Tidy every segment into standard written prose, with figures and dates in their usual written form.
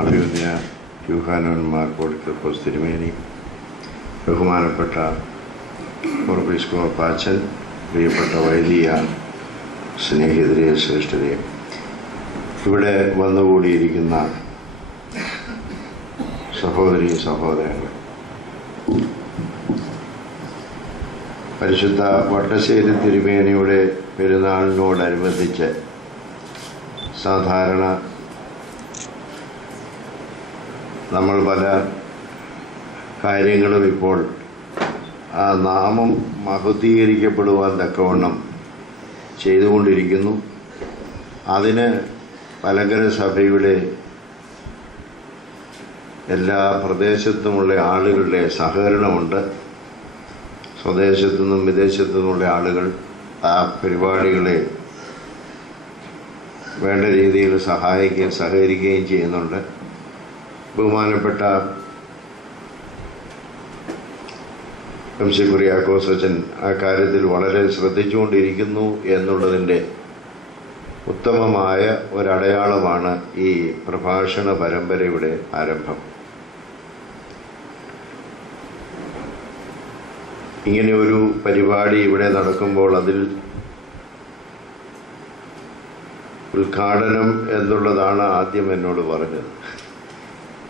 അഭിവന്യ യൂഹാനോൻ മാർ പോളിക്കർപ്പോസ് തിരുമേനി, ബഹുമാനപ്പെട്ട ഓർബിസ്കോപ്പ് അച്ഛൻ, പ്രിയപ്പെട്ട വൈദിക സ്നേഹിതരെ, ശ്രേഷ്ഠരെ, ഇവിടെ വന്നുകൂടിയിരിക്കുന്ന സഹോദരി സഹോദരങ്ങൾ, പരിശുദ്ധ വട്ടശ്ശേരി തിരുമേനിയുടെ പെരുന്നാളിനോടനുബന്ധിച്ച് സാധാരണ നമ്മൾ പല കാര്യങ്ങളും ഇപ്പോൾ ആ നാമം മഹത്വീകരിക്കപ്പെടുവാൻ തക്കവണ്ണം ചെയ്തുകൊണ്ടിരിക്കുന്നു. അതിന് മലങ്കര സഭയുടെ എല്ലാ പ്രദേശത്തുമുള്ള ആളുകളുടെ സഹകരണമുണ്ട്. സ്വദേശത്തു നിന്നും വിദേശത്തു നിന്നുള്ള ആളുകൾ ആ പരിപാടികളെ വേണ്ട രീതിയിൽ സഹായിക്കുകയും സഹകരിക്കുകയും ചെയ്യുന്നുണ്ട്. ബഹുമാനപ്പെട്ട കുര്യാക്കോസ് അച്ഛൻ ആ കാര്യത്തിൽ വളരെ ശ്രദ്ധിച്ചുകൊണ്ടിരിക്കുന്നു എന്നുള്ളതിൻ്റെ ഉത്തമമായ ഒരടയാളമാണ് ഈ പ്രഭാഷണ പരമ്പരയുടെ ആരംഭം. ഇങ്ങനെ ഒരു പരിപാടി ഇവിടെ നടക്കുമ്പോൾ അതിൽ ഉദ്ഘാടനം എന്നുള്ളതാണ് ആദ്യം എന്നോട് പറഞ്ഞത്.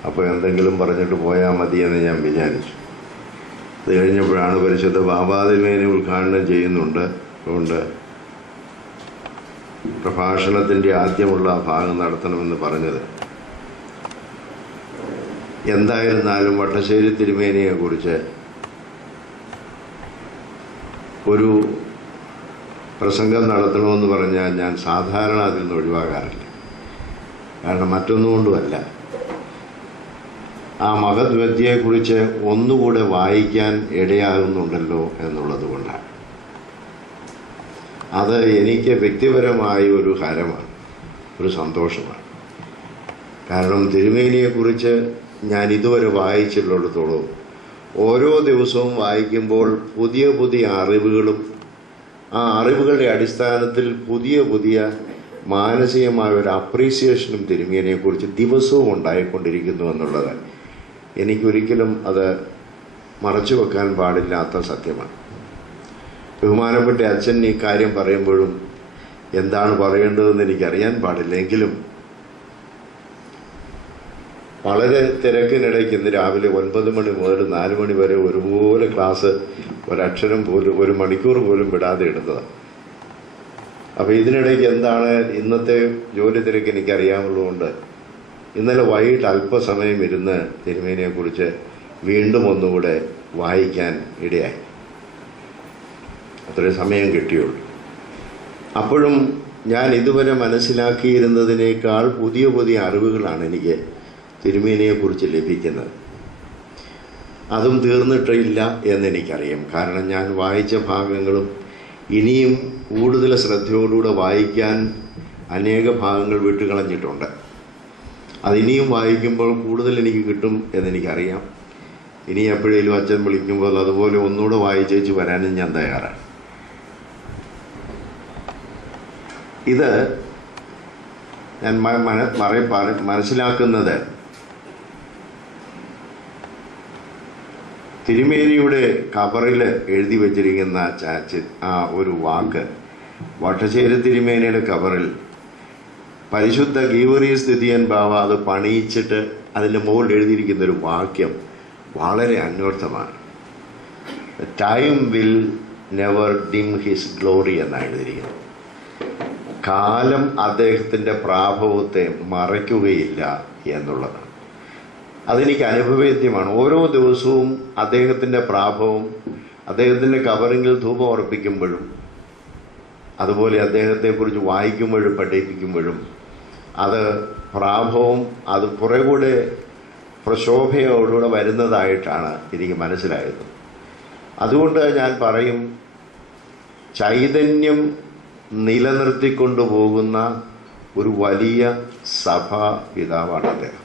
അപ്പോൾ എന്തെങ്കിലും പറഞ്ഞിട്ട് പോയാൽ മതിയെന്ന് ഞാൻ വിചാരിച്ചു. അത് കഴിഞ്ഞപ്പോഴാണ് പരിശുദ്ധ ബാബാതിരുമേനി ഉദ്ഘാടനം ചെയ്യുന്നുണ്ട്, അതുകൊണ്ട് പ്രഭാഷണത്തിൻ്റെ ആദ്യമുള്ള ഭാഗം നടത്തണമെന്ന് പറഞ്ഞത്. എന്തായിരുന്നാലും വട്ടശ്ശേരി തിരുമേനിയെക്കുറിച്ച് ഒരു പ്രസംഗം നടത്തണമെന്ന് പറഞ്ഞാൽ ഞാൻ സാധാരണ അതിൽ നിന്ന് ഒഴിവാകാറില്ല. കാരണം മറ്റൊന്നുകൊണ്ടുമല്ല, ആ മഹത് വ്യക്തിയെക്കുറിച്ച് ഒന്നുകൂടെ വായിക്കാൻ ഇടയാകുന്നുണ്ടല്ലോ എന്നുള്ളത് കൊണ്ടാണ്. അത് എനിക്ക് വ്യക്തിപരമായ ഒരു ഹരമാണ്, ഒരു സന്തോഷമാണ്. കാരണം തിരുമേനിയെക്കുറിച്ച് ഞാൻ ഇതുവരെ വായിച്ചിട്ടുള്ളിടത്തോളം ഓരോ ദിവസവും വായിക്കുമ്പോൾ പുതിയ പുതിയ അറിവുകളും ആ അറിവുകളുടെ അടിസ്ഥാനത്തിൽ പുതിയ പുതിയ മാനസികമായ ഒരു അപ്രീസിയേഷനും തിരുമേനിയെക്കുറിച്ച് ദിവസവും ഉണ്ടായിക്കൊണ്ടിരിക്കുന്നു എന്നുള്ളത് എനിക്കൊരിക്കലും അത് മറച്ചു വെക്കാൻ പാടില്ലാത്ത സത്യമാണ്. ബഹുമാനപ്പെട്ട അച്ഛൻ ഈ കാര്യം പറയുമ്പോഴും എന്താണ് പറയേണ്ടതെന്ന് എനിക്കറിയാൻ പാടില്ല. എങ്കിലും വളരെ തിരക്കിനിടയ്ക്ക് ഇന്ന് രാവിലെ 9 മണി മുതൽ 4 മണി വരെ ഒരുപോലെ ക്ലാസ്, ഒരക്ഷരം പോലും, 1 മണിക്കൂർ പോലും വിടാതെ എടുത്തതാണ്. അപ്പോൾ ഇതിനിടയ്ക്ക് എന്താണ് ഇന്നത്തെ ജോലി തിരക്ക് എനിക്കറിയാമുള്ളതുകൊണ്ട് ഇന്നലെ വൈകിട്ട് അല്പസമയം ഇരുന്ന് തിരുമേനിയെക്കുറിച്ച് വീണ്ടും ഒന്നുകൂടെ വായിക്കാൻ ഇടയായി. അത്രയും സമയം കിട്ടിയുള്ളൂ. അപ്പോഴും ഞാൻ ഇതുവരെ മനസ്സിലാക്കിയിരുന്നതിനേക്കാൾ പുതിയ പുതിയ അറിവുകളാണ് എനിക്ക് തിരുമേനിയെക്കുറിച്ച് ലഭിക്കുന്നത്. അതും തീർന്നിട്ടില്ല എന്നെനിക്കറിയാം. കാരണം ഞാൻ വായിച്ച ഭാഗങ്ങളും ഇനിയും കൂടുതൽ ശ്രദ്ധയോടുകൂടെ വായിക്കാൻ അനേക ഭാഗങ്ങൾ വിട്ടുകളഞ്ഞിട്ടുണ്ട്. അതിനിയും വായിക്കുമ്പോൾ കൂടുതൽ എനിക്ക് കിട്ടും എന്നെനിക്കറിയാം. ഇനി എപ്പോഴേലും അച്ഛൻ വിളിക്കുമ്പോൾ അതുപോലെ ഒന്നുകൂടെ വായിച്ചേച്ച് വരാനും ഞാൻ തയ്യാറാണ്. ഇത് ഞാൻ മനസ്സിലാക്കുന്നത് തിരുമേനിയുടെ കബറിൽ എഴുതി വച്ചിരിക്കുന്ന ആ ഒരു വാക്ക്, വട്ടശ്ശേരി തിരുമേനിയുടെ കബറിൽ പരിശുദ്ധ ഗീവറീസ് ദിദിയൻ ബാവ അത് പണിയിച്ചിട്ട് അതിൻ്റെ മുകളിൽ എഴുതിയിരിക്കുന്ന ഒരു വാക്യം വളരെ അന്വർത്ഥമാണ്. Time will never dim his glory എന്നാണ് എഴുതിയിരിക്കുന്നത്. കാലം അദ്ദേഹത്തിൻ്റെ പ്രാഭവത്തെ മറയ്ക്കുകയില്ല എന്നുള്ളതാണ്. അതെനിക്ക് അനുഭവേദ്യമാണ്. ഓരോ ദിവസവും അദ്ദേഹത്തിൻ്റെ പ്രാഭവം, അദ്ദേഹത്തിൻ്റെ കബറിങ്കിൽ ധൂപം അർപ്പിക്കുമ്പോഴും അതുപോലെ അദ്ദേഹത്തെക്കുറിച്ച് വായിക്കുമ്പോഴും പഠിപ്പിക്കുമ്പോഴും അത് പ്രാഭവം അത് കുറെ കൂടെ പ്രശോഭയോടുകൂടെ വരുന്നതായിട്ടാണ് എനിക്ക് മനസ്സിലായത്. അതുകൊണ്ട് ഞാൻ പറയും, ചൈതന്യം നിലനിർത്തിക്കൊണ്ടുപോകുന്ന ഒരു വലിയ സഭാ പിതാവാണ് അദ്ദേഹം.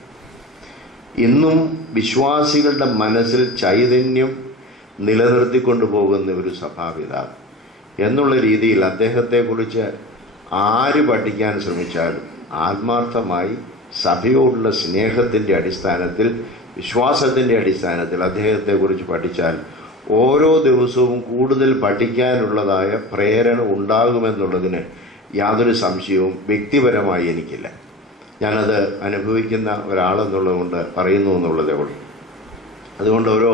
ഇന്നും വിശ്വാസികളുടെ മനസ്സിൽ ചൈതന്യം നിലനിർത്തിക്കൊണ്ടു പോകുന്ന ഒരു സഭാപിതാവ് എന്നുള്ള രീതിയിൽ അദ്ദേഹത്തെക്കുറിച്ച് ആര് പഠിക്കാൻ ശ്രമിച്ചാലും ആത്മാർത്ഥമായി സഭയോടുള്ള സ്നേഹത്തിൻ്റെ അടിസ്ഥാനത്തിൽ, വിശ്വാസത്തിൻ്റെ അടിസ്ഥാനത്തിൽ അദ്ദേഹത്തെക്കുറിച്ച് പഠിച്ചാൽ ഓരോ ദിവസവും കൂടുതൽ പഠിക്കാനുള്ളതായ പ്രേരണ ഉണ്ടാകുമെന്നുള്ളതിന് യാതൊരു സംശയവും വ്യക്തിപരമായി എനിക്കില്ല. ഞാനത് അനുഭവിക്കുന്ന ഒരാളെന്നുള്ളതുകൊണ്ട് പറയുന്നു എന്നുള്ളതേ ഉള്ളൂ. അതുകൊണ്ട് ഓരോ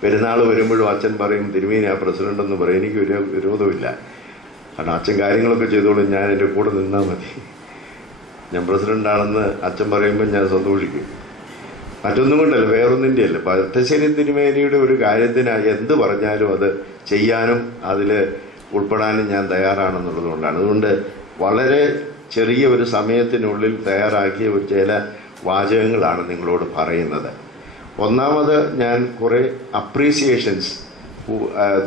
പെരുന്നാൾ വരുമ്പോഴും അച്ഛൻ പറയും, തിരുമേനി ആ പ്രസിഡന്റ് എന്ന് പറയും. എനിക്ക് ഒരു വിരോധമില്ല. കാരണം അച്ഛൻ കാര്യങ്ങളൊക്കെ ചെയ്തോളും, ഞാൻ എൻ്റെ കൂടെ നിന്നാൽ മതി. ഞാൻ പ്രസിഡൻ്റാണെന്ന് അച്ഛൻ പറയുമ്പോൾ ഞാൻ സന്തോഷിക്കും. മറ്റൊന്നും കൊണ്ടല്ല, വേറൊന്നിൻ്റെ അല്ല. പത്തശ്ശേരി തിരുമേനിയുടെ ഒരു കാര്യത്തിന് എന്ത് പറഞ്ഞാലും അത് ചെയ്യാനും അതിൽ ഉൾപ്പെടാനും ഞാൻ തയ്യാറാണെന്നുള്ളതുകൊണ്ടാണ്. അതുകൊണ്ട് വളരെ ചെറിയ ഒരു സമയത്തിനുള്ളിൽ തയ്യാറാക്കിയ ചില വാചകങ്ങളാണ് നിങ്ങളോട് പറയുന്നത്. ഒന്നാമത്, ഞാൻ കുറേ അപ്രീസിയേഷൻസ്,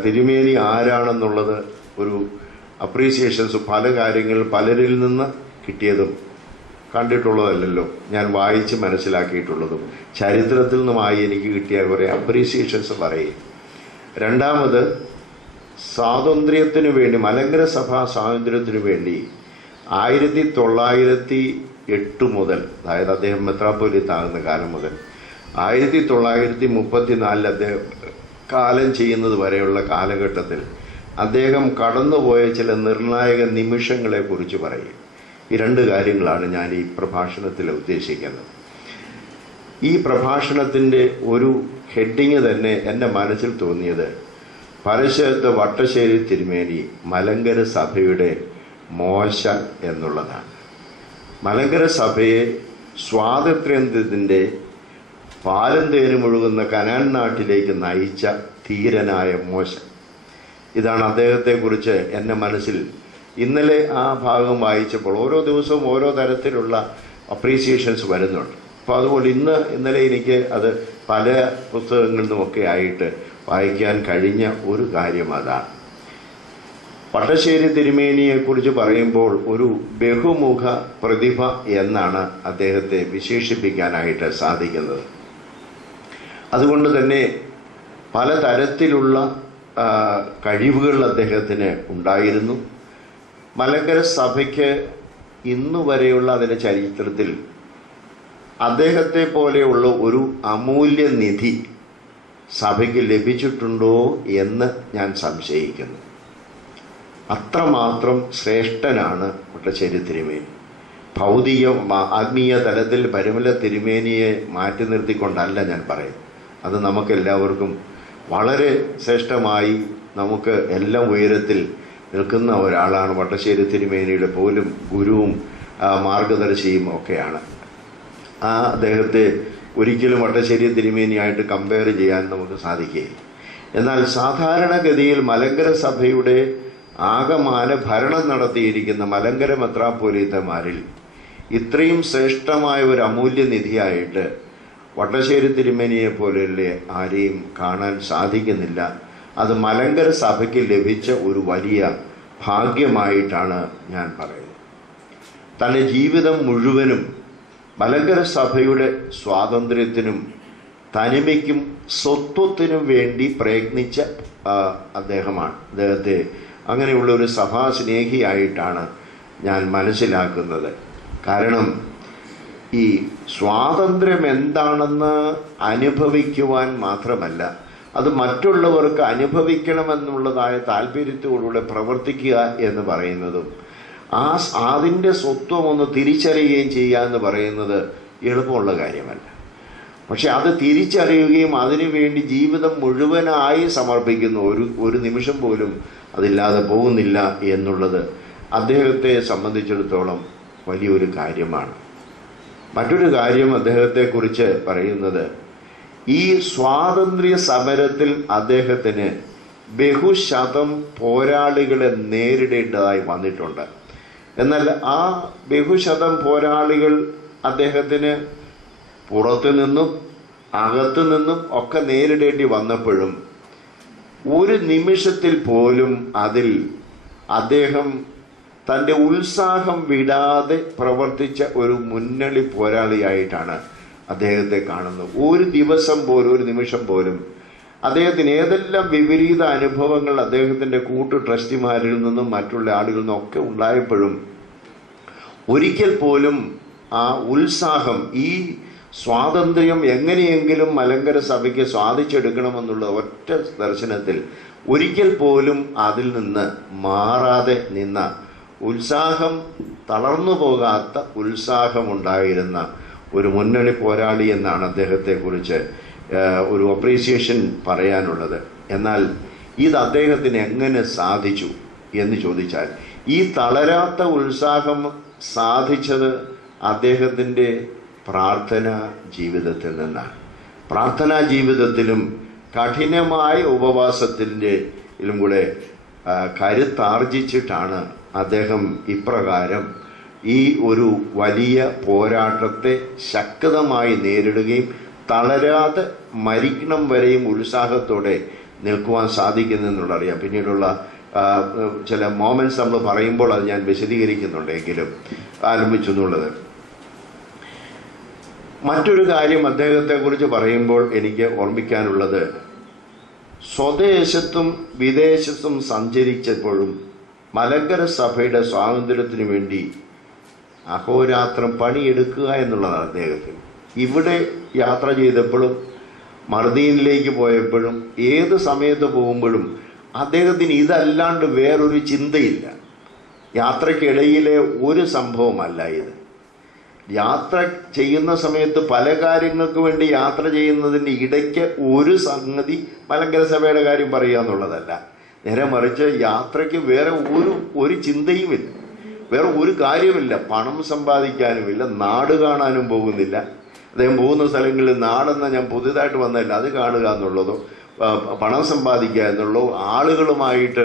തിരുമേനി ആരാണെന്നുള്ളത് ഒരു അപ്രീസിയേഷൻസ് പല കാര്യങ്ങൾ പലരിൽ നിന്ന് കിട്ടിയതും കണ്ടിട്ടുള്ളതല്ലല്ലോ, ഞാൻ വായിച്ച് മനസ്സിലാക്കിയിട്ടുള്ളതും ചരിത്രത്തിൽ നിന്നുമായി എനിക്ക് കിട്ടിയ കുറേ അപ്രീസിയേഷൻസ് പറയും. രണ്ടാമത്, സ്വാതന്ത്ര്യത്തിനു വേണ്ടി, മലങ്കര സഭാ സ്വാതന്ത്ര്യത്തിനു വേണ്ടി 1908 മുതൽ, അതായത് അദ്ദേഹം മെത്രാപ്പൊലീത്താകുന്ന കാലം മുതൽ 1934 അദ്ദേഹം കാലം ചെയ്യുന്നത് വരെയുള്ള കാലഘട്ടത്തിൽ അദ്ദേഹം കടന്നുപോയ ചില നിർണായക നിമിഷങ്ങളെക്കുറിച്ച് പറയും. ഈ രണ്ട് കാര്യങ്ങളാണ് ഞാൻ ഈ പ്രഭാഷണത്തിൽ ഉദ്ദേശിക്കുന്നത്. ഈ പ്രഭാഷണത്തിൻ്റെ ഒരു ഹെഡിങ് തന്നെ എൻ്റെ മനസ്സിൽ തോന്നിയത്, പരശുദ്ധ വട്ടശ്ശേരി തിരുമേനി മലങ്കര സഭയുടെ മോശ എന്നുള്ളതാണ്. മലങ്കര സഭയെ സ്വാതന്ത്ര്യത്തിൻ്റെ പാലും തേനും ഒഴുകുന്ന കനാൻ നാട്ടിലേക്ക് നയിച്ച ധീരനായ മോശ. ഇതാണ് അദ്ദേഹത്തെക്കുറിച്ച് എൻ്റെ മനസ്സിൽ ഇന്നലെ ആ ഭാഗം വായിച്ചപ്പോൾ. ഓരോ ദിവസവും ഓരോ തരത്തിലുള്ള അപ്രീസിയേഷൻസ് വരുന്നുണ്ട്. അപ്പോൾ അതുപോലെ ഇന്നലെ എനിക്ക് അത് പല പുസ്തകങ്ങളിൽ നിന്നുമൊക്കെ ആയിട്ട് വായിക്കാൻ കഴിഞ്ഞ ഒരു കാര്യം അതാണ്. പട്ടശ്ശേരി തിരുമേനിയെക്കുറിച്ച് പറയുമ്പോൾ ഒരു ബഹുമുഖ പ്രതിഭ എന്നാണ് അദ്ദേഹത്തെ വിശേഷിപ്പിക്കാനായിട്ട് സാധിക്കുന്നത്. അതുകൊണ്ട് തന്നെ പലതരത്തിലുള്ള കഴിവുകൾ അദ്ദേഹത്തിന് ഉണ്ടായിരുന്നു. മലങ്കര സഭയ്ക്ക് ഇന്നുവരെയുള്ള അതിൻ്റെ ചരിത്രത്തിൽ അദ്ദേഹത്തെ പോലെയുള്ള ഒരു അമൂല്യ നിധി സഭയ്ക്ക് ലഭിച്ചിട്ടുണ്ടോ എന്ന് ഞാൻ സംശയിക്കുന്നു. അത്രമാത്രം ശ്രേഷ്ഠനാണ് വട്ടശ്ശേരി തിരുമേനി. ഭൗതിക ആത്മീയ തലത്തിൽ പരിമല തിരുമേനിയെ മാറ്റി നിർത്തിക്കൊണ്ടല്ല ഞാൻ പറയുന്നത്. അത് നമുക്കെല്ലാവർക്കും വളരെ ശ്രേഷ്ഠമായി നമുക്ക് എല്ലാം ഉയരത്തിൽ നിൽക്കുന്ന ഒരാളാണ്. വട്ടശ്ശേരി തിരുമേനിയുടെ പോലും ഗുരുവും മാർഗദർശിയും ഒക്കെയാണ്. അദ്ദേഹത്തെ ഒരിക്കലും വട്ടശ്ശേരി തിരുമേനിയായിട്ട് കമ്പയർ ചെയ്യാൻ നമുക്ക് സാധിക്കുകയില്ല. എന്നാൽ സാധാരണഗതിയിൽ മലങ്കര സഭയുടെ ആകമാന ഭരണം നടത്തിയിരിക്കുന്ന മലങ്കര മെത്രാപ്പൊലീത്തമാരിൽ ഇത്രയും ശ്രേഷ്ഠമായ ഒരു അമൂല്യനിധിയായിട്ട് വട്ടശ്ശേരി തിരുമേനിയെ പോലെയുള്ള ആരെയും കാണാൻ സാധിക്കുന്നില്ല. അത് മലങ്കര സഭയ്ക്ക് ലഭിച്ച ഒരു വലിയ ഭാഗ്യമായിട്ടാണ് ഞാൻ പറയുന്നത്. തൻ്റെ ജീവിതം മുഴുവനും മലങ്കര സഭയുടെ സ്വാതന്ത്ര്യത്തിനും തനിമയ്ക്കും സ്വത്വത്തിനും വേണ്ടി പ്രയത്നിച്ച അദ്ദേഹമാണ്. അദ്ദേഹത്തെ അങ്ങനെയുള്ള ഒരു സഭാസ്നേഹിയായിട്ടാണ് ഞാൻ മനസ്സിലാക്കുന്നത്. കാരണം ഈ സ്വാതന്ത്ര്യം എന്താണെന്ന് അനുഭവിക്കുവാൻ മാത്രമല്ല, അത് മറ്റുള്ളവർക്ക് അനുഭവിക്കണമെന്നുള്ളതായ താല്പര്യത്തോടുകൂടെ പ്രവർത്തിക്കുക എന്ന് പറയുന്നതും അതിൻ്റെ സ്വത്വം ഒന്ന് തിരിച്ചറിയുകയും ചെയ്യുക എന്ന് പറയുന്നത് എളുപ്പമുള്ള കാര്യമല്ല. പക്ഷെ അത് തിരിച്ചറിയുകയും അതിനുവേണ്ടി ജീവിതം മുഴുവനായി സമർപ്പിക്കുന്ന ഒരു നിമിഷം പോലും അതില്ലാതെ പോകുന്നില്ല എന്നുള്ളത് അദ്ദേഹത്തെ സംബന്ധിച്ചിടത്തോളം വലിയൊരു കാര്യമാണ്. മറ്റൊരു കാര്യം അദ്ദേഹത്തെക്കുറിച്ച് പറയുന്നത്, ഈ സ്വാതന്ത്ര്യ സമരത്തിൽ അദ്ദേഹത്തിന് ബഹുശതം പോരാളികളെ നേരിടേണ്ടതായി വന്നിട്ടുണ്ട്. എന്നാൽ ആ ബഹുശതം പോരാളികൾ അദ്ദേഹത്തിന് പുറത്തു നിന്നും അകത്തു നിന്നും ഒക്കെ നേരിടേണ്ടി വന്നപ്പോഴും ഒരു നിമിഷത്തിൽ പോലും അതിൽ അദ്ദേഹം തൻ്റെ ഉത്സാഹം വിടാതെ പ്രവർത്തിച്ച ഒരു മുന്നണി പോരാളിയായിട്ടാണ് അദ്ദേഹത്തെ കാണുന്നത്. ഒരു ദിവസം പോലും ഒരു നിമിഷം പോലും അദ്ദേഹത്തിന് ഏതെല്ലാം വിപരീത അനുഭവങ്ങൾ അദ്ദേഹത്തിൻ്റെ കൂട്ടു ട്രസ്റ്റിമാരിൽ നിന്നും മറ്റുള്ള ആളുകളിൽ നിന്നും ഒക്കെ ഉണ്ടായപ്പോഴും ഒരിക്കൽ പോലും ആ ഉത്സാഹം, ഈ സ്വാതന്ത്ര്യം എങ്ങനെയെങ്കിലും മലങ്കര സഭയ്ക്ക് സാധിച്ചെടുക്കണമെന്നുള്ള ഒറ്റ ദർശനത്തിൽ ഒരിക്കൽ പോലും അതിൽ നിന്ന് മാറാതെ നിന്ന ഉത്സാഹം, തളർന്നു പോകാത്ത ഉത്സാഹമുണ്ടായിരുന്ന ഒരു മുന്നണി പോരാളി എന്നാണ് അദ്ദേഹത്തെക്കുറിച്ച് ഒരു അപ്രീസിയേഷൻ പറയാനുള്ളത്. എന്നാൽ ഇത് അദ്ദേഹത്തിന് എങ്ങനെ സാധിച്ചു എന്ന് ചോദിച്ചാൽ, ഈ തളരാത്ത ഉത്സാഹം സാധിച്ചത് അദ്ദേഹത്തിൻ്റെ പ്രാർത്ഥനാ ജീവിതത്തിൽ നിന്നാണ്. പ്രാർത്ഥനാ ജീവിതത്തിലും കഠിനമായ ഉപവാസത്തിൻ്റെയിലും കൂടെ കരുത്താർജിച്ചിട്ടാണ് അദ്ദേഹം ഇപ്രകാരം ഈ ഒരു വലിയ പോരാട്ടത്തെ ശക്തമായി നേരിടുകയും തളരാതെ മരിക്കണം വരെയും ഉത്സാഹത്തോടെ നിൽക്കുവാൻ സാധിക്കുന്നെന്നുള്ളറിയാം. പിന്നീടുള്ള ചില മോമെന്റ്സ് നമ്മൾ പറയുമ്പോൾ അത് ഞാൻ വിശദീകരിക്കുന്നുണ്ടെങ്കിലും ആരംഭിച്ചു എന്നുള്ളത്. മറ്റൊരു കാര്യം അദ്ദേഹത്തെക്കുറിച്ച് പറയുമ്പോൾ എനിക്ക് ഓർമ്മിക്കാനുള്ളത്, സ്വദേശത്തും വിദേശത്തും സഞ്ചരിച്ചപ്പോഴും മലങ്കര സഭയുടെ സ്വാതന്ത്ര്യത്തിനു വേണ്ടി അഹോരാത്രം പണിയെടുക്കുക എന്നുള്ളതാണ് അദ്ദേഹത്തിന്. ഇവിടെ യാത്ര ചെയ്തപ്പോഴും മർദീനിലേക്ക് പോയപ്പോഴും ഏത് സമയത്ത് പോകുമ്പോഴും അദ്ദേഹത്തിന് ഇതല്ലാണ്ട് വേറൊരു ചിന്തയില്ല. യാത്രക്കിടയിലെ ഒരു സംഭവമല്ല ഇത്. യാത്ര ചെയ്യുന്ന സമയത്ത് പല കാര്യങ്ങൾക്ക് വേണ്ടി യാത്ര ചെയ്യുന്നതിൻ്റെ ഇടയ്ക്ക് ഒരു സംഗതി മലങ്കര സഭയുടെ കാര്യം പറയുക എന്നുള്ളതല്ല. നേരെ മറിച്ച് യാത്രയ്ക്ക് വേറെ ഒരു ചിന്തയുമില്ല, വേറെ ഒരു കാര്യമില്ല. പണം സമ്പാദിക്കാനുമില്ല, നാട് കാണാനും പോകുന്നില്ല. അദ്ദേഹം പോകുന്ന സ്ഥലങ്ങളിൽ നാടെന്ന ഞാൻ പുതിയതായിട്ട് വന്നതല്ല, അത് കാണുക എന്നുള്ളതോ പണം സമ്പാദിക്കുക എന്നുള്ളതോ ആളുകളുമായിട്ട്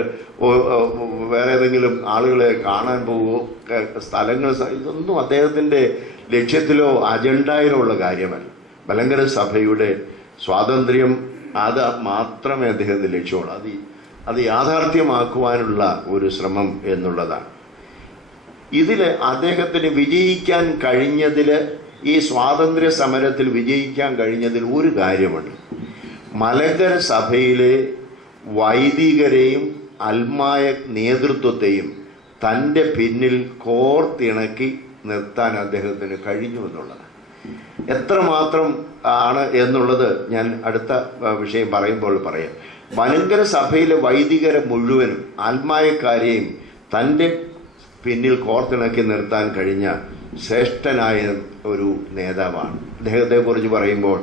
വേറെ ഏതെങ്കിലും ആളുകളെ കാണാൻ പോവുകയോ സ്ഥലങ്ങൾ, ഇതൊന്നും അദ്ദേഹത്തിൻ്റെ ലക്ഷ്യത്തിലോ അജണ്ടയിലോ ഉള്ള കാര്യമല്ല. മലങ്കര സഭയുടെ സ്വാതന്ത്ര്യം അത് മാത്രമേ അദ്ദേഹത്തിന് ലക്ഷ്യമുള്ളൂ. അത് യാഥാർത്ഥ്യമാക്കുവാനുള്ള ഒരു ശ്രമം എന്നുള്ളതാണ്. ഇതിൽ അദ്ദേഹത്തിന് വിജയിക്കാൻ കഴിഞ്ഞതിൽ, ഈ സ്വാതന്ത്ര്യ സമരത്തിൽ വിജയിക്കാൻ കഴിഞ്ഞതിൽ ഒരു കാര്യമുണ്ട്. മലങ്കര സഭയിലെ വൈദികരെയും അൽമായ നേതൃത്വത്തെയും തൻ്റെ പിന്നിൽ കോർത്തിണക്കി നിർത്താൻ അദ്ദേഹത്തിന് കഴിഞ്ഞു എന്നുള്ളതാണ്. എത്രമാത്രം ആണ് എന്നുള്ളത് ഞാൻ അടുത്ത വിഷയം പറയുമ്പോൾ പറയാം. മലങ്കര സഭയിലെ വൈദികരെ മുഴുവനും ആത്മായക്കാരെയും തൻ്റെ പിന്നിൽ കോർത്തിണക്കി നിർത്താൻ കഴിഞ്ഞ ശ്രേഷ്ഠനായ ഒരു നേതാവാണ്. അദ്ദേഹത്തെക്കുറിച്ച് പറയുമ്പോൾ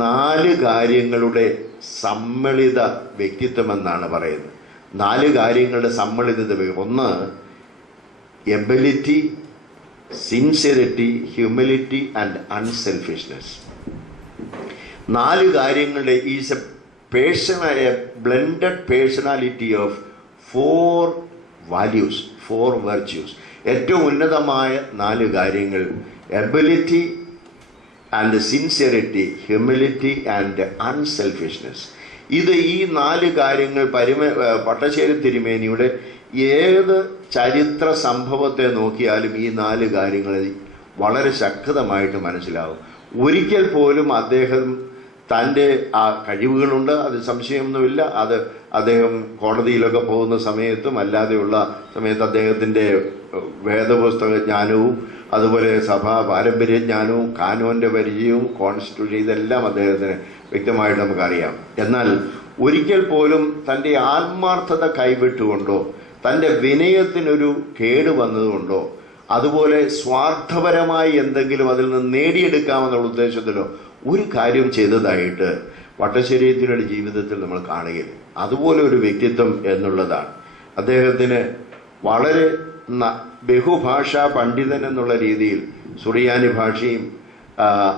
4 കാര്യങ്ങളുടെ സമ്മളിത വ്യക്തിത്വമെന്നാണ് പറയുന്നത്. 4 കാര്യങ്ങളുടെ സമ്മളിത. ഒന്ന്, ability, sincerity, humility and unselfishness. 4 കാര്യങ്ങളുടെ is a blended personality of 4 values, 4 virtues. ഏറ്റവും ഉന്നതമായ 4 കാര്യങ്ങൾ: ability and sincerity, humility and unselfishness. ഈ 4 കാര്യങ്ങൾ പട്ടശ്ശേരി തിരുമേനിയുടെ ഏത് ചരിത്ര സംഭവത്തെ നോക്കിയാലും ഈ 4 കാര്യങ്ങൾ വളരെ ശക്തമായിട്ട് മനസ്സിലാവും. ഒരിക്കൽ പോലും അദ്ദേഹം തൻ്റെ ആ കഴിവുകളുണ്ട്, അത് സംശയമൊന്നുമില്ല. അത് അദ്ദേഹം കോടതിയിലൊക്കെ പോകുന്ന സമയത്തും അല്ലാതെയുള്ള സമയത്ത് അദ്ദേഹത്തിൻ്റെ വേദപുസ്തക ജ്ഞാനവും അതുപോലെ സഭാ പാരമ്പര്യ ജ്ഞാനവും കാനോൻ്റെ പരിചയവും കോൺസ്റ്റിറ്റ്യൂഷൻ, ഇതെല്ലാം അദ്ദേഹത്തിന് വ്യക്തമായിട്ട് നമുക്കറിയാം. എന്നാൽ ഒരിക്കൽ പോലും തൻ്റെ ആത്മാർത്ഥത കൈവിട്ടുകൊണ്ടോ തൻ്റെ വിനയത്തിനൊരു കേട് വന്നതുകൊണ്ടോ അതുപോലെ സ്വാർത്ഥപരമായി എന്തെങ്കിലും അതിൽ നിന്ന് നേടിയെടുക്കാമെന്നുള്ള ഉദ്ദേശത്തിലോ ഒരു കാര്യം ചെയ്തതായിട്ട് വട്ടശ്ശേരിയത്തിൻ്റെ ജീവിതത്തിൽ നമ്മൾ കാണുകയില്ല. അതുപോലെ ഒരു വ്യക്തിത്വം എന്നുള്ളതാണ്. അദ്ദേഹത്തിന് വളരെ ബഹുഭാഷാ പണ്ഡിതൻ എന്നുള്ള രീതിയിൽ സുറിയാനി ഭാഷയും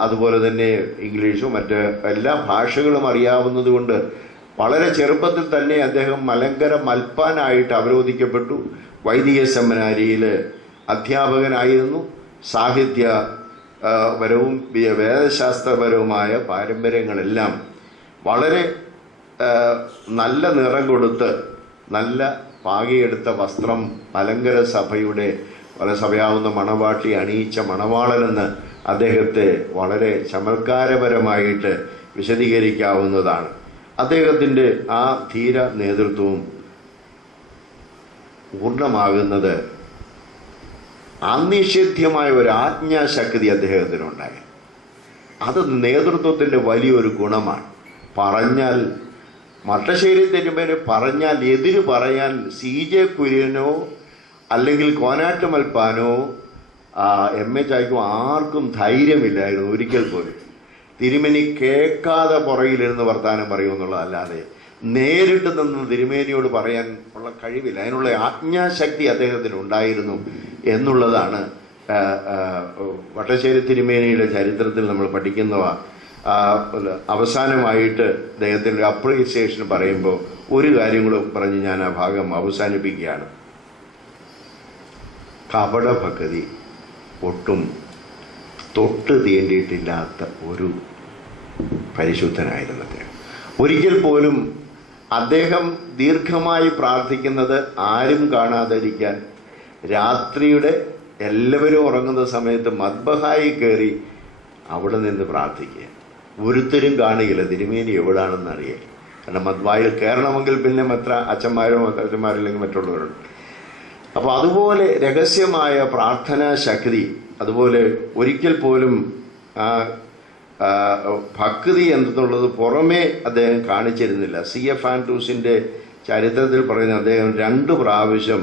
അതുപോലെ തന്നെ ഇംഗ്ലീഷും മറ്റ് എല്ലാ ഭാഷകളും അറിയാവുന്നത് കൊണ്ട് വളരെ ചെറുപ്പത്തിൽ തന്നെ അദ്ദേഹം മലങ്കര മൽപ്പാനായിട്ട് അവരോധിക്കപ്പെട്ടു. വൈദിക സെമിനാരിയിൽ അധ്യാപകനായിരുന്നു. സാഹിത്യപരവും വേദശാസ്ത്രപരവുമായ പാരമ്പര്യങ്ങളെല്ലാം വളരെ നല്ല നിറം കൊടുത്ത് നല്ല പാകിയെടുത്ത വസ്ത്രം മലങ്കര സഭയുടെ സഭയാവുന്ന മണവാട്ടി അണിയിച്ച മണവാളനെന്ന് അദ്ദേഹത്തെ വളരെ ചമത്കാരപരമായിട്ട് വിശദീകരിക്കാവുന്നതാണ്. അദ്ദേഹത്തിൻ്റെ ആ ധീര നേതൃത്വവും പൂർണ്ണമാകുന്നത് അനിഷേധ്യമായ ഒരു ആജ്ഞാശക്തി അദ്ദേഹത്തിനുണ്ടായി. അത് നേതൃത്വത്തിൻ്റെ വലിയൊരു ഗുണമാണ്. പറഞ്ഞാൽ മട്ടശ്ശേരി തിരുമേനി പറഞ്ഞാൽ എതിര് പറയാൻ CJ കുര്യനോ അല്ലെങ്കിൽ കോനാട്ട് മൽപ്പാനോ MA ചായ്ക്കോ ആർക്കും ധൈര്യമില്ലായിരുന്നു ഒരിക്കൽ പോലും. തിരുമേനി കേൾക്കാതെ പുറകിലിരുന്ന് വർത്താനം പറയുമെന്നുള്ളതല്ലാതെ നേരിട്ട് നിന്ന് തിരുമേനിയോട് പറയാൻ ഉള്ള കഴിവില്ല. അതിനുള്ള ആജ്ഞാശക്തി അദ്ദേഹത്തിന് ഉണ്ടായിരുന്നു എന്നുള്ളതാണ് വട്ടശ്ശേരി തിരുമേനിയുടെ ചരിത്രത്തിൽ നമ്മൾ പഠിക്കുന്നവ. അവസാനമായിട്ട് അദ്ദേഹത്തിൻ്റെ അപ്രീസിയേഷൻ പറയുമ്പോൾ ഒരു കാര്യം കൂടെ പറഞ്ഞ് ഞാൻ ആ ഭാഗം അവസാനിപ്പിക്കുകയാണ്. കപടഭക്തി ഒട്ടും തൊട്ട് തീണ്ടിയിട്ടില്ലാത്ത ഒരു പരിശുദ്ധനായിരുന്നു അദ്ദേഹം. ഒരിക്കൽ പോലും അദ്ദേഹം ദീർഘമായി പ്രാർത്ഥിക്കുന്നത് ആരും കാണാതിരിക്കാൻ രാത്രിയുടെ എല്ലാവരും ഉറങ്ങുന്ന സമയത്ത് മദ്ബഹായി കയറി അവിടെ നിന്ന് പ്രാർത്ഥിക്കുക. ഒരുത്തരും കാണുകയില്ല തിരുമേനി എവിടാണെന്ന് അറിയാം. കാരണം മദ്ബായിൽ കയറണമെങ്കിൽ പിന്നെ എത്ര അച്ഛന്മാരോ അച്ഛന്മാരില്ലെങ്കിൽ മറ്റുള്ളവരുണ്ട്. അപ്പോൾ അതുപോലെ രഹസ്യമായ പ്രാർത്ഥനാ ശക്തി, അതുപോലെ ഒരിക്കൽ പോലും ഭക്തി എന്നുള്ളത് പുറമേ അദ്ദേഹം കാണിച്ചിരുന്നില്ല. CF ആൻഡ്രൂസിൻ്റെ ചരിത്രത്തിൽ പറയുന്ന അദ്ദേഹം 2 പ്രാവശ്യം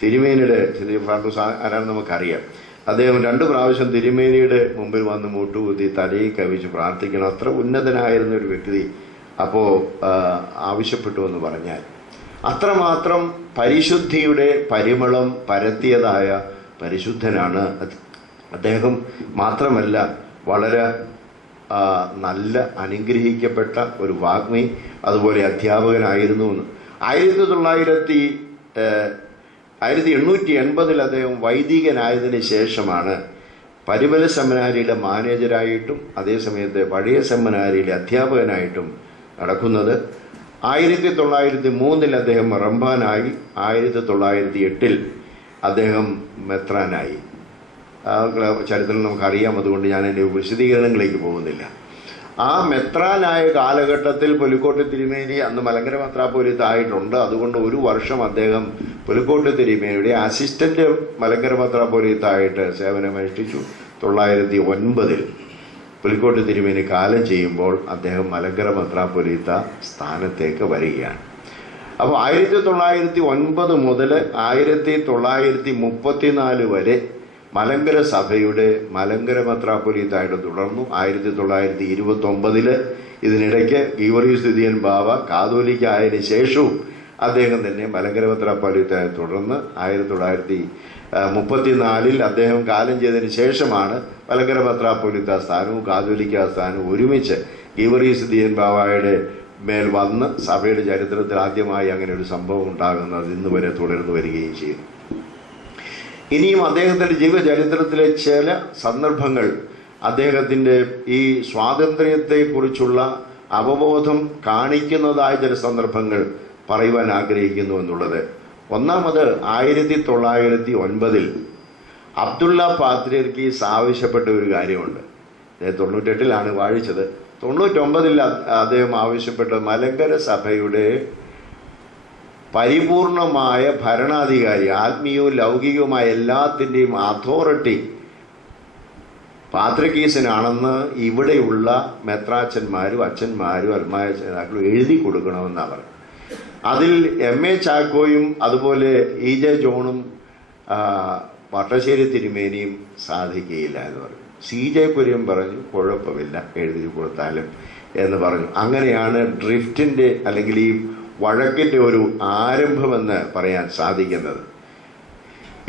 തിരുമേനിയുടെ, CF ആൻഡ്രൂസ് ആരാണെന്ന് നമുക്കറിയാം, അദ്ദേഹം 2 പ്രാവശ്യം തിരുമേനിയുടെ മുമ്പിൽ വന്ന് മുട്ടുകുത്തി തലയിൽ കവിച്ച് പ്രാർത്ഥിക്കണം. അത്ര ഉന്നതനായിരുന്ന ഒരു വ്യക്തി അപ്പോൾ ആവശ്യപ്പെട്ടു എന്ന് പറഞ്ഞാൽ അത്രമാത്രം പരിശുദ്ധിയുടെ പരിമളം പരത്തിയതായ പരിശുദ്ധനാണ് അദ്ദേഹം. മാത്രമല്ല വളരെ നല്ല അനുഗ്രഹിക്കപ്പെട്ട ഒരു വാഗ്മി, അതുപോലെ അധ്യാപകനായിരുന്നു എന്ന്. 1880 അദ്ദേഹം വൈദികനായതിനു ശേഷമാണ് പരിമല സെമിനാരിയുടെ മാനേജരായിട്ടും അതേസമയത്ത് പഴയ സെമിനാരിയിലെ അധ്യാപകനായിട്ടും നടക്കുന്നത്. 1903 അദ്ദേഹം റംബാനായി, 1908 അദ്ദേഹം മെത്രാനായി. ചരിത്രം നമുക്കറിയാം, അതുകൊണ്ട് ഞാൻ എൻ്റെ വിശദീകരണങ്ങളിലേക്ക് പോകുന്നില്ല. ആ മെത്രാനായ കാലഘട്ടത്തിൽ പുലിക്കോട്ട് തിരുമേനി അന്ന് മലങ്കര മെത്രാപ്പോലീത്ത ആയിട്ടുണ്ട്. അതുകൊണ്ട് 1 വർഷം അദ്ദേഹം പുലിക്കോട്ട് തിരുമേനിയുടെ അസിസ്റ്റന്റ് മലങ്കര മെത്രാപ്പോലീത്തായിട്ട് സേവനമനുഷ്ഠിച്ചു. 1909 പുലിക്കോട്ട് തിരുമേനി കാലം ചെയ്യുമ്പോൾ അദ്ദേഹം മലങ്കര മെത്രാപ്പോലീത്ത സ്ഥാനത്തേക്ക് വരികയാണ്. അപ്പോൾ 1909 മുതൽ 1934 വരെ മലങ്കര സഭയുടെ മലങ്കര മെത്രാപ്പൊലീത്തായിട്ട് തുടർന്നു. 1929 ഇതിനിടയ്ക്ക് ഗീവർഗീസ് ദിദിയൻ ബാവ കാതോലിക്ക ആയതിനു ശേഷവും അദ്ദേഹം തന്നെ മലങ്കര മെത്രാപ്പൊലീത്തായി തുടർന്ന് 1934 അദ്ദേഹം കാലം ചെയ്തതിന് ശേഷമാണ് മലങ്കര മെത്രാപ്പൊലീത്ത സ്ഥാനവും കാതോലിക്ക സ്ഥാനവും ഒരുമിച്ച് ഗീവർഗീസ് ദിദിയൻ ബാവയുടെ മേൽ വന്ന് സഭയുടെ ചരിത്രത്തിൽ ആദ്യമായി അങ്ങനെ ഒരു സംഭവം ഉണ്ടാകുന്നത് ഇന്ന് വരെ തുടർന്നു വരികയും ചെയ്തു. ഇനിയും അദ്ദേഹത്തിൻ്റെ ജീവചരിത്രത്തിലെ ചില സന്ദർഭങ്ങൾ അദ്ദേഹത്തിൻ്റെ ഈ സ്വാതന്ത്ര്യത്തെക്കുറിച്ചുള്ള അവബോധം കാണിക്കുന്നതായ ചില സന്ദർഭങ്ങൾ പറയുവാൻ ആഗ്രഹിക്കുന്നു എന്നുള്ളത്. ഒന്നാമത് 1909 അബ്ദുള്ള പാത്രിയർക്കീസ് ആവശ്യപ്പെട്ട ഒരു കാര്യമുണ്ട്. 98 വാഴിച്ചത്. 99 അദ്ദേഹം ആവശ്യപ്പെട്ട മലങ്കര സഭയുടെ പരിപൂർണമായ ഭരണാധികാരി, ആത്മീയവും ലൗകികവുമായ എല്ലാത്തിൻ്റെയും അതോറിറ്റി പാത്രികീസിനാണെന്ന് ഇവിടെയുള്ള മെത്രാച്ചന്മാരും അച്ഛന്മാരും അൽമായ നേതാക്കളും എഴുതി കൊടുക്കണമെന്നാണ് പറയുന്നത്. അതിൽ MA ചാക്കോയും അതുപോലെ EJ ജോണും വട്ടശ്ശേരി തിരുമേനിയും സാധിക്കുകയില്ല എന്ന് പറഞ്ഞു. CJ കുര്യൻ പറഞ്ഞു കുഴപ്പമില്ല എഴുതി കൊടുത്താലും എന്ന് പറഞ്ഞു. അങ്ങനെയാണ് ഡ്രിഫ്റ്റിൻ്റെ അല്ലെങ്കിൽ ഈ വഴക്കിൻ്റെ ഒരു ആരംഭമെന്ന് പറയാൻ സാധിക്കുന്നത്.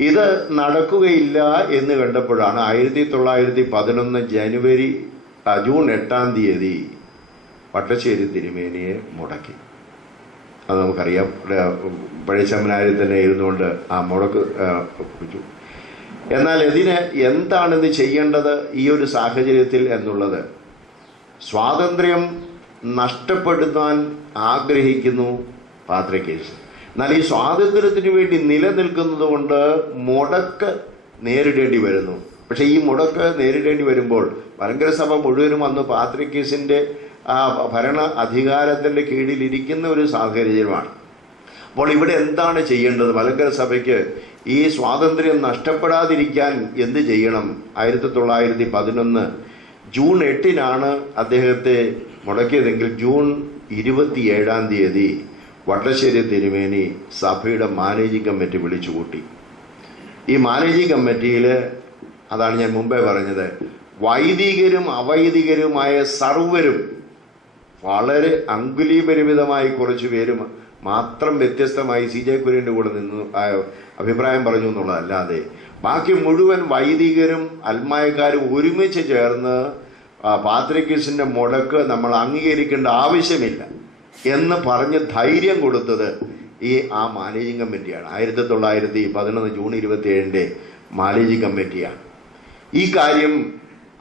ഇത് നടക്കുകയില്ല എന്ന് കണ്ടപ്പോഴാണ് 1911 ജൂൺ 8 വട്ടശ്ശേരി തിരുമേനിയെ മുടക്കി. അത് നമുക്കറിയാം. പഴയ സെമിനാരിൽ തന്നെ ഇരുന്നുകൊണ്ട് ആ മുടക്ക് കുറിച്ചു. എന്നാൽ ഇതിന് എന്താണിത് ചെയ്യേണ്ടത് ഈ ഒരു സാഹചര്യത്തിൽ എന്നുള്ളത്, സ്വാതന്ത്ര്യം നഷ്ടപ്പെടുത്താൻ ആഗ്രഹിക്കുന്നു പാത്രികീസ്. എന്നാൽ ഈ സ്വാതന്ത്ര്യത്തിന് വേണ്ടി നിലനിൽക്കുന്നത് കൊണ്ട് മുടക്ക് നേരിടേണ്ടി വരുന്നു. പക്ഷേ ഈ മുടക്ക് നേരിടേണ്ടി വരുമ്പോൾ മലങ്കര സഭ മുഴുവനും അന്ന് പാത്രികീസിൻ്റെ ഭരണ അധികാരത്തിൻ്റെ കീഴിലിരിക്കുന്ന ഒരു സാഹചര്യമാണ്. അപ്പോൾ ഇവിടെ എന്താണ് ചെയ്യേണ്ടത്? മലങ്കര സഭയ്ക്ക് ഈ സ്വാതന്ത്ര്യം നഷ്ടപ്പെടാതിരിക്കാൻ എന്ത് ചെയ്യണം? 1911 ജൂൺ 8 അദ്ദേഹത്തെ മുടക്കിയതെങ്കിൽ ജൂൺ 27 വട്ടശ്ശേരി തിരുമേനി സഭയുടെ മാനേജിംഗ് കമ്മിറ്റി വിളിച്ചുകൂട്ടി. ഈ മാനേജിംഗ് കമ്മിറ്റിയിൽ, അതാണ് ഞാൻ മുമ്പേ പറഞ്ഞത്, വൈദികരും അവൈദികരുമായ സർവരും വളരെ അങ്കുലീപരിമിതമായി കുറച്ച് പേരും മാത്രം വ്യത്യസ്തമായി CJ കുര്യൻ്റെ കൂടെ നിന്ന് അഭിപ്രായം പറഞ്ഞു എന്നുള്ളതല്ലാതെ ബാക്കി മുഴുവൻ വൈദികരും അൽമായക്കാരും ഒരുമിച്ച് ചേർന്ന് പാത്രിക്കീസിന്റെ മുടക്ക് നമ്മൾ അംഗീകരിക്കേണ്ട ആവശ്യമില്ല എന്ന് പറഞ്ഞ് ധൈര്യം കൊടുത്തത് ആ മാനേജിംഗ് കമ്മിറ്റിയാണ്. 1911 ജൂൺ 27 മാനേജിംഗ് കമ്മിറ്റിയാണ്. ഈ കാര്യം,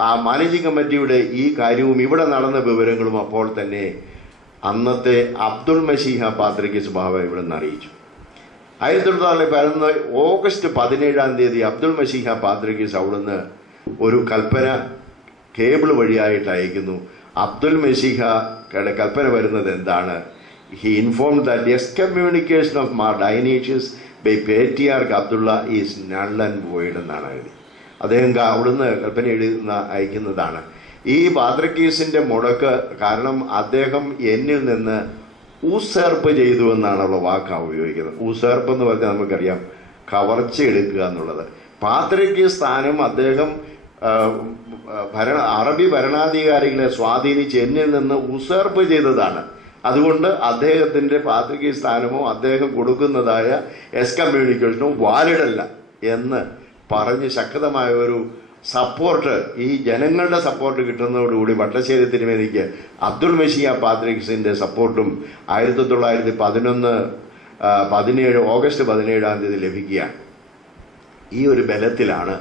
ആ മാനേജിംഗ് കമ്മിറ്റിയുടെ ഈ കാര്യവും ഇവിടെ നടന്ന വിവരങ്ങളും അപ്പോൾ തന്നെ അന്നത്തെ അബ്ദുൾ മശീഹ പാത്രിക്കീസ് ബാവ ഇവിടെ നിന്ന് അറിയിച്ചു. 1911 ഓഗസ്റ്റ് 17 അബ്ദുൾ മശീഹ പാത്രിക്കീസ് അവിടുന്ന് ഒരു കൽപ്പന കേബിൾ വഴിയായിട്ട് അയക്കുന്നു. അബ്ദുൾ മശീഹയുടെ കൽപ്പന വരുന്നത് എന്താണ്? He informed that excommunication of Mar Dionysius by patriarch Abdullah is null and void എന്നാണ് എഴുതി. അദ്ദേഹം അവിടുന്ന് കൽപ്പന അയക്കുന്നതാണ്. ഈ പാത്രിക്കീസിന്റെ മുടക്ക് കാരണം അദ്ദേഹം എന്നിൽ നിന്ന് ഊസേർപ്പ് ചെയ്തു എന്നാണുള്ള വാക്കാണ് ഉപയോഗിക്കുന്നത്. ഊസേർപ്പ് എന്ന് പറഞ്ഞാൽ നമുക്കറിയാം കവർച്ച എടുക്കുക എന്നുള്ളത്. പാത്രിക്കീസ് സ്ഥാനം അദ്ദേഹം അറബി ഭരണാധികാരികളെ സ്വാധീനിച്ച് എന്നിൽ നിന്ന് ഉസേർപ്പ് ചെയ്തതാണ്. അതുകൊണ്ട് അദ്ദേഹത്തിന്റെ പാത്രികീയ സ്ഥാനമോ അദ്ദേഹം കൊടുക്കുന്നതായ എക്സ്കമ്മ്യൂണിക്കേഷനോ വാലിഡല്ല എന്ന് പറഞ്ഞ് ശക്തമായ ഒരു സപ്പോർട്ട്, ഈ ജനങ്ങളുടെ സപ്പോർട്ട് കിട്ടുന്നതോടുകൂടി വട്ടശ്ശേരി തിരുമേനിക്ക് അബ്ദുൾ മശീഹ പാത്രിക്കീസിന്റെ സപ്പോർട്ടും 1917 ഓഗസ്റ്റ് 17 ലഭിക്കുകയാണ്. ഈ ഒരു ബലത്തിലാണ്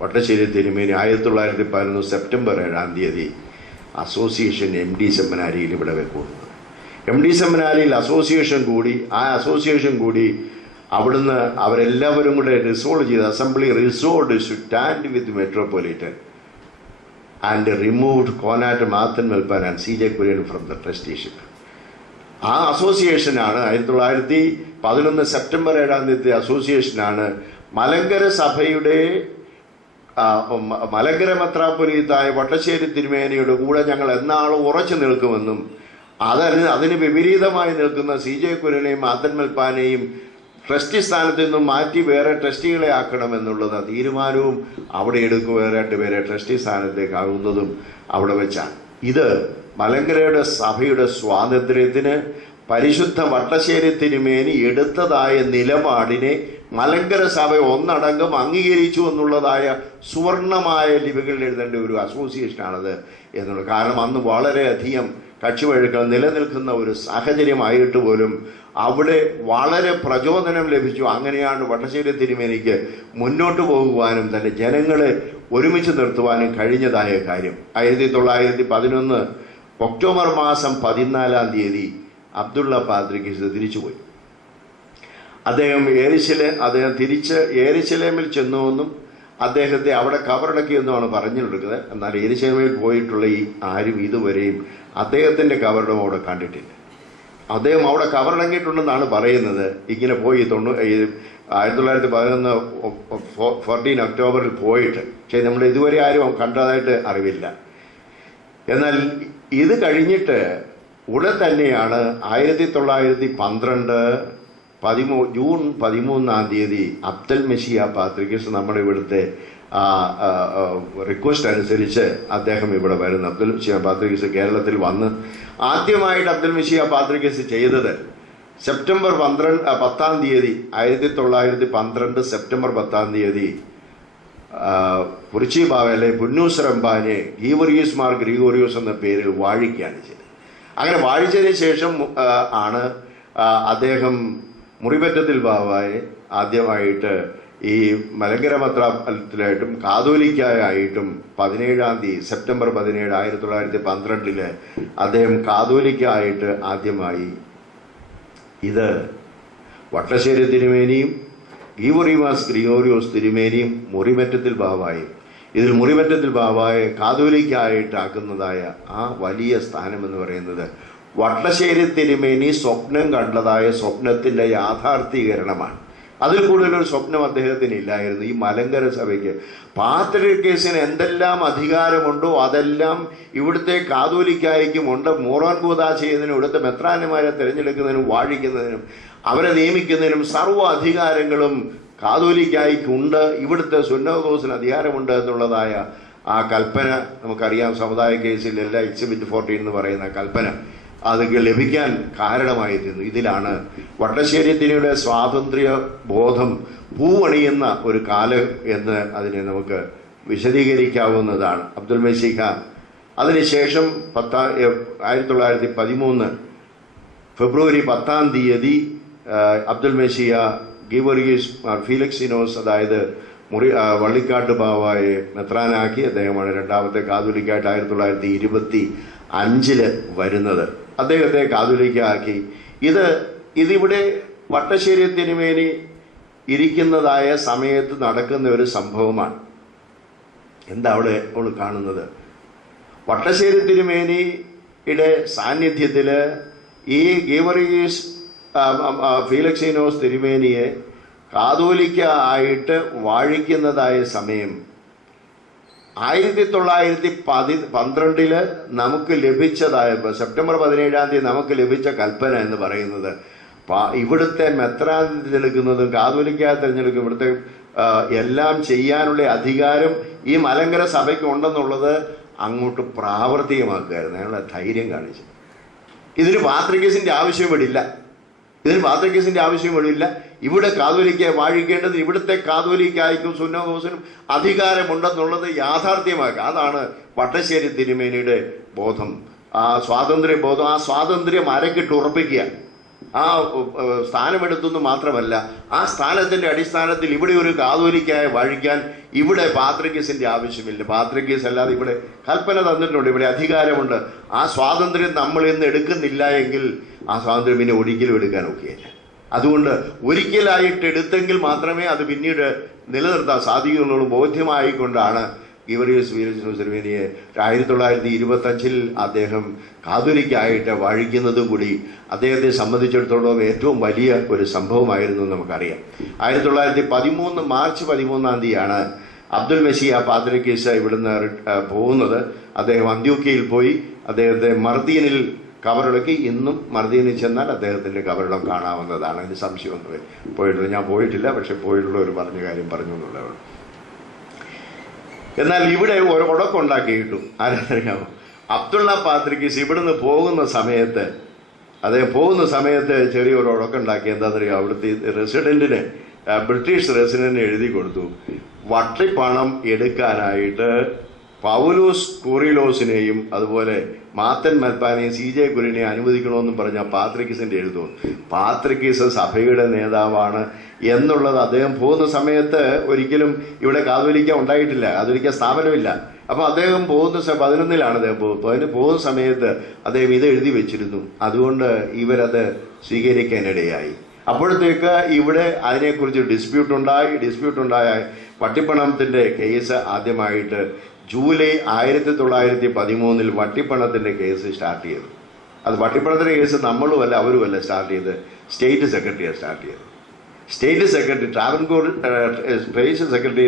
വട്ടശ്ശേരി തിരുമേനി 1911 സെപ്റ്റംബർ 7 അസോസിയേഷൻ MD സെമിനാരിയിൽ ഇവിടെ കൂടുന്നത്. MD സെമിനാരിയിൽ അസോസിയേഷൻ കൂടി അവിടുന്ന് അവരെല്ലാവരും കൂടെ റിസോൾവ് ചെയ്ത്, assembly resolve to stand with metropolitan and removed Konat Mathan Malpan and CJ Kurian from the trusteeship. ആ അസോസിയേഷനാണ് 1911 സെപ്റ്റംബർ 7 അസോസിയേഷനാണ് മലങ്കര സഭയുടെ മലങ്കര മെത്രാപ്പൊലീത്തായ വട്ടശ്ശേരി തിരുമേനിയുടെ കൂടെ ഞങ്ങൾ എന്നാളും ഉറച്ചു നിൽക്കുമെന്നും അതിന് വിപരീതമായി നിൽക്കുന്ന CJ കുര്യനെയും മാത്തൻ മെൽപ്പാനെയും ട്രസ്റ്റി സ്ഥാനത്ത് നിന്നും മാറ്റി വേറെ ട്രസ്റ്റികളെ ആക്കണമെന്നുള്ളത് തീരുമാനവും അവിടെ എടുക്കും. വേറെ 2 പേരെ ട്രസ്റ്റി സ്ഥാനത്തേക്കാകുന്നതും അവിടെ വെച്ചാണ്. ഇത് മലങ്കരയുടെ സഭയുടെ സ്വാതന്ത്ര്യത്തിന് പരിശുദ്ധ വട്ടശ്ശേരി തിരുമേനി എടുത്തതായ നിലപാടിനെ മലങ്കര സഭ ഒന്നടങ്കം അംഗീകരിച്ചു എന്നുള്ളതായ സുവർണമായ ലിപികളിൽ എഴുതേണ്ട ഒരു അസോസിയേഷനാണത് എന്നുള്ളത്. കാരണം അന്ന് വളരെയധികം കക്ഷിവഴക്കുകൾ നിലനിൽക്കുന്ന ഒരു സാഹചര്യമായിട്ട് പോലും അവിടെ വളരെ പ്രചോദനം ലഭിച്ചു. അങ്ങനെയാണ് വട്ടശ്ശേരി തിരുമേനിക്ക് മുന്നോട്ട് പോകുവാനും തന്നെ ജനങ്ങളെ ഒരുമിച്ച് നിർത്തുവാനും കഴിഞ്ഞതായ കാര്യം. 1911 ഒക്ടോബർ മാസം 14 അബ്ദുള്ള പാത്രിക്കീസ് തിരിച്ചുപോയി. അദ്ദേഹം തിരിച്ച് യെരുശലേമിൽ ചെന്നുവെന്നും അദ്ദേഹത്തെ അവിടെ കബറടക്കിയെന്നുമാണ് പറഞ്ഞിട്ടുള്ളത്. എന്നാൽ യെരുശലേമിൽ പോയിട്ടുള്ള ആരും ഇതുവരെയും അദ്ദേഹത്തിന്റെ കബറിടം അവിടെ കണ്ടിട്ടില്ല. അദ്ദേഹം അവിടെ കബറടങ്ങിയിട്ടുണ്ടെന്നാണ് പറയുന്നത്. ഇങ്ങനെ പോയി 1911 14 ഒക്ടോബറിൽ പോയിട്ട്, പക്ഷേ നമ്മൾ ഇതുവരെ ആരും കണ്ടതായിട്ട് അറിവില്ല. എന്നാൽ ഇത് കഴിഞ്ഞിട്ട് ഉടൻ തന്നെയാണ് 1912 ജൂൺ 13 അബ്ദുൽ മശീഹ പാത്രിക്കീസ് നമ്മുടെ ഇവിടുത്തെ റിക്വസ്റ്റ് അനുസരിച്ച് അദ്ദേഹം ഇവിടെ വരുന്നു. അബ്ദുൽ മശീഹ പാത്രിക്കീസ് കേരളത്തിൽ വന്ന് ആദ്യമായിട്ട് അബ്ദുൽ മശീഹ പാത്രിക്കീസ് ചെയ്തത് സെപ്റ്റംബർ 10 1912 സെപ്റ്റംബർ 10 പുറിച്ചി ബാവയിലെ പുന്നൂസറമ്പാനെ ഗീവറിയൂസ് മാർ ഗ്രിഗോറിയോസ് എന്ന പേരിൽ വാഴിക്കുകയാണ് ചെയ്തത്. അങ്ങനെ വാഴിച്ചതിന് ശേഷം ആണ് അദ്ദേഹം മുറിപറ്റത്തിൽ ബാവായെ ആദ്യമായിട്ട് ഈ മലങ്കര മെത്രാപ്പൊലീത്തായിട്ടും കാതോലിക്കായിട്ടും 17 സെപ്റ്റംബർ 17 1912 അദ്ദേഹം കാതോലിക്കായിട്ട് ആദ്യമായി ഇത് വട്ടശ്ശേരി തിരുമേനിയും ഗീവറിയൂസ് ഗ്രിഗോറിയോസ് തിരുമേനിയും മുറിമറ്റത്തിൽ ബാവായും ഇതിൽ മുറിമറ്റത്തിൽ ബാവായെ കാതോലിക്കായിട്ടാക്കുന്നതായ ആ വലിയ സ്ഥാനം എന്ന് പറയുന്നത് വട്ടശ്ശേരി തിരുമേനി സ്വപ്നം കണ്ടതായ സ്വപ്നത്തിൻ്റെ യാഥാർത്ഥീകരണമാണ്. അതിൽ കൂടുതലൊരു സ്വപ്നം അദ്ദേഹത്തിന് ഇല്ലായിരുന്നു. ഈ മലങ്കര സഭയ്ക്ക് പാത്രികേസിന് എന്തെല്ലാം അധികാരമുണ്ടോ അതെല്ലാം ഇവിടുത്തെ കാതോലിക്കായ്ക്കും ഉണ്ട്. മോറാൻ കൂതാ ചെയ്യുന്നതിനും ഇവിടുത്തെ മെത്രാന്മാരെ തിരഞ്ഞെടുക്കുന്നതിനും വാഴിക്കുന്നതിനും അവരെ നിയമിക്കുന്നതിനും സർവ്വ അധികാരങ്ങളും കാതോലിക്കായ്ക്കുണ്ട്. ഇവിടുത്തെ സുന്നതദോസിന് അധികാരമുണ്ട് എന്നുള്ളതായ ആ കൽപ്പന നമുക്കറിയാം. സമുദായ കേസിൽ എല്ലാ എക്സിബിറ്റ് 14 എന്ന് പറയുന്ന കൽപ്പന അത് ലഭിക്കാൻ കാരണമായിരുന്നു. ഇതിലാണ് വട്ടശ്ശേരി തിരുമേനിയുടെ സ്വാതന്ത്ര്യ ബോധം പൂവണിയുന്ന ഒരു കാലം എന്ന് അതിനെ നമുക്ക് വിശദീകരിക്കാവുന്നതാണ്. അബ്ദുൽ മസീഹ അതിനുശേഷം 1913 ഫെബ്രുവരി 10 അബ്ദുൽ മസീഹ ഗീവർഗീസ് ഫീലിക്സിനോസ്, അതായത് വള്ളിക്കാട്ട് ബാവായെ മെത്രാനാക്കി. അദ്ദേഹമാണ് രണ്ടാമത്തെ കാതോലിക്കായിട്ട് 1925 വരുന്നത്. അദ്ദേഹത്തെ കാതോലിക്കാക്കി. ഇതിവിടെ വട്ടശ്ശേരി തിരുമേനി ഇരിക്കുന്നതായ സമയത്ത് നടക്കുന്ന ഒരു സംഭവമാണ്. എന്താ അവിടെ നമ്മൾ കാണുന്നത്? വട്ടശ്ശേരി തിരുമേനിയുടെ സാന്നിധ്യത്തിൽ ഈ ഗീവർഗീസ് ഫീലിക്സിനോസ് തിരുമേനിയെ കാതോലിക്ക ആയിട്ട് വാഴിക്കുന്നതായ സമയം 1912 നമുക്ക് ലഭിച്ചതായ സെപ്റ്റംബർ 17 നമുക്ക് ലഭിച്ച കൽപ്പന എന്ന് പറയുന്നത് ഇവിടുത്തെ മെത്രാൻ തിരഞ്ഞെടുക്കുന്നതും കാതോലിക്ക തിരഞ്ഞെടുക്കും ഇവിടുത്തെ എല്ലാം ചെയ്യാനുള്ള അധികാരം ഈ മലങ്കര സഭയ്ക്ക് ഉണ്ടെന്നുള്ളത് അങ്ങോട്ട് പ്രാവർത്തികമാക്കുകയായിരുന്നു. ഞങ്ങളുടെ ധൈര്യം കാണിച്ചു. ഇതിന് പാത്രികേസിന്റെ ആവശ്യം ഇവിടില്ല. ഇവിടെ കാതോലിക്കയെ വാഴിക്കേണ്ടത് ഇവിടുത്തെ കാതോലിക്കായ്ക്കും സുന്നതദോസിനും അധികാരമുണ്ടെന്നുള്ളത് യാഥാർത്ഥ്യമാക്കുക. അതാണ് വട്ടശ്ശേരി തിരുമേനിയുടെ ബോധം, ആ സ്വാതന്ത്ര്യ ബോധം. ആ സ്വാതന്ത്ര്യം അരക്കിട്ട് ഉറപ്പിക്കുക. ആ സ്ഥാനമെടുത്തെന്ന് മാത്രമല്ല, ആ സ്ഥാനത്തിന്റെ അടിസ്ഥാനത്തിൽ ഇവിടെ ഒരു കാതോലിക്കായെ വാഴിക്കാൻ ഇവിടെ പാത്രികേസിന്റെ ആവശ്യമില്ല. പാത്രികേസ് അല്ലാതെ ഇവിടെ കൽപ്പന തന്നിട്ടുണ്ട്, ഇവിടെ അധികാരമുണ്ട്. ആ സ്വാതന്ത്ര്യം നമ്മൾ ഇന്ന് എടുക്കുന്നില്ല എങ്കിൽ ആ സ്വാതന്ത്ര്യം പിന്നെ ഒരിക്കലും എടുക്കാൻ ഒക്കെയില്ല. അതുകൊണ്ട് ഒരിക്കലായിട്ട് എടുത്തെങ്കിൽ മാത്രമേ അത് പിന്നീട് നിലനിർത്താൻ സാധിക്കുന്നുള്ളൂ. ബോധ്യമായിക്കൊണ്ടാണ് ഗീവർഗീസ് ഫീലിക്സിനോസ് തിരുമേനിയെ 1925 അദ്ദേഹം കാതോലിക്കായിട്ട് വാഴിക്കുന്നത് കൂടി അദ്ദേഹത്തെ സംബന്ധിച്ചിടത്തോളം ഏറ്റവും വലിയ ഒരു സംഭവമായിരുന്നു നമുക്കറിയാം. 1913 മാർച്ച് 13 അബ്ദുൽ മസീഹ പാത്രികേസ് ഇവിടുന്ന് പോകുന്നത്. അദ്ദേഹം അന്ത്യോക്യയിൽ പോയി അദ്ദേഹത്തെ മർദീനിൽ കബറടക്കി. ഇന്നും മർദീനിൽ ചെന്നാൽ അദ്ദേഹത്തിന്റെ കബറിടം കാണാവുന്നതാണ്. അതിന് സംശയമൊന്നും പോയിട്ടില്ല. ഞാൻ പോയിട്ടില്ല, പക്ഷെ പോയിട്ടുള്ള ഒരു പറഞ്ഞ കാര്യം പറഞ്ഞു എന്നുള്ളതാണ്. എന്നാൽ ഇവിടെ ഒരു ഉടക്കുണ്ടാക്കിയിട്ടു ആരറിയാമോ? അബ്ദുള്ള പാത്രികേസ് ഇവിടുന്ന് പോകുന്ന സമയത്ത് ചെറിയൊരു ഉടക്കുണ്ടാക്കി. എന്താണെന്നറിയാം? അവിടുത്തെ റെസിഡന്റിന്, ബ്രിട്ടീഷ് റെസിഡന്റിന് എഴുതി കൊടുത്തു, വട്ടിപ്പണം എടുക്കാനായിട്ട് പൗലോസ് കൂറിലോസിനെയും അതുപോലെ മാത്തൻ മൽപ്പാനെയും CJ കുര്യനെയും അനുവദിക്കണമെന്നും പറഞ്ഞ പാത്രികേസിന്റെ എഴുതും. പാത്രികേസ് സഭയുടെ നേതാവാണ് എന്നുള്ളത് അദ്ദേഹം പോകുന്ന സമയത്ത് ഒരിക്കലും ഇവിടെ കാതോലിക്ക ഉണ്ടായിട്ടില്ല, കാതോലിക്ക സ്ഥാപനമില്ല. അപ്പൊ അദ്ദേഹം പോകുന്ന 11 അദ്ദേഹം പോകുന്ന സമയത്ത് അദ്ദേഹം ഇത് എഴുതി വെച്ചിരുന്നു. അതുകൊണ്ട് ഇവരത് സ്വീകരിക്കാനിടയായി. അപ്പോഴത്തേക്ക് ഇവിടെ അതിനെക്കുറിച്ച് ഡിസ്പ്യൂട്ട് ഉണ്ടായ വട്ടിപ്പണത്തിന്റെ കേസ് ആദ്യമായിട്ട് ജൂലൈ 1913 വട്ടിപ്പണത്തിന്റെ കേസ് സ്റ്റാർട്ട് ചെയ്തു. അത് വട്ടിപ്പണത്തിന്റെ കേസ് നമ്മളുമല്ല അവരുമല്ല സ്റ്റാർട്ട് ചെയ്ത്, സ്റ്റേറ്റ് സെക്രട്ടറിയാണ് സ്റ്റാർട്ട് ചെയ്തത്. State secretary, Travancore trade secretary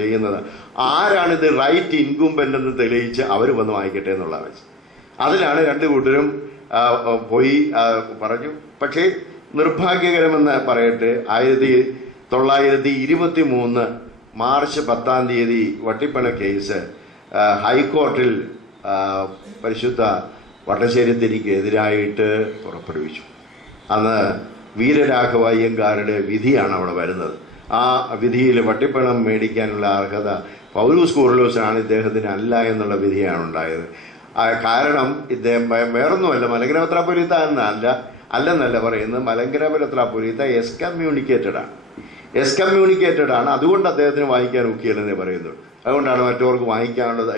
ചെയ്യുന്നത്. ആരാണിത് റൈറ്റ് ഇൻകുംബന്റ് എന്ന് തെളിയിച്ച് അവർ വന്ന് വാങ്ങിക്കട്ടെ എന്നുള്ള വെച്ച് അതിലാണ് രണ്ടു കൂട്ടരും പോയി പറഞ്ഞു. പക്ഷേ നിർഭാഗ്യകരമെന്ന് പറയട്ടെ, 1923 മാർച്ച് 10 വട്ടിപ്പണ കേസ് ഹൈക്കോർട്ടിൽ പരിശുദ്ധ വട്ടശ്ശേരി തിരിക്ക് എതിരായിട്ട് പുറപ്പെടുവിച്ചു. അന്ന് വീരരാഘവ അയ്യങ്കാരുടെ വിധിയാണ് അവിടെ വരുന്നത്. ആ വിധിയിൽ വട്ടിപ്പണം മേടിക്കാനുള്ള അർഹത പൗലോസ് കൂറിലോസിനാണ്, ഇദ്ദേഹത്തിന് അല്ല എന്നുള്ള വിധിയാണ് ഉണ്ടായത്. കാരണം ഇദ്ദേഹം വേറൊന്നുമല്ല, മലങ്കര മെത്രാപ്പൊലീത്ത അല്ലെന്നല്ല പറയുന്നത്. മലങ്കര മെത്രാപ്പൊലീത്ത എക്സ്കമ്മ്യൂണിക്കേറ്റഡ് ആണ്. അതുകൊണ്ട് അദ്ദേഹത്തിന് വാങ്ങിക്കാൻ ഒക്കിയല്ലെന്നേ പറയുന്നു. അതുകൊണ്ടാണ് മറ്റവർക്ക് വാങ്ങിക്കാനുള്ളത്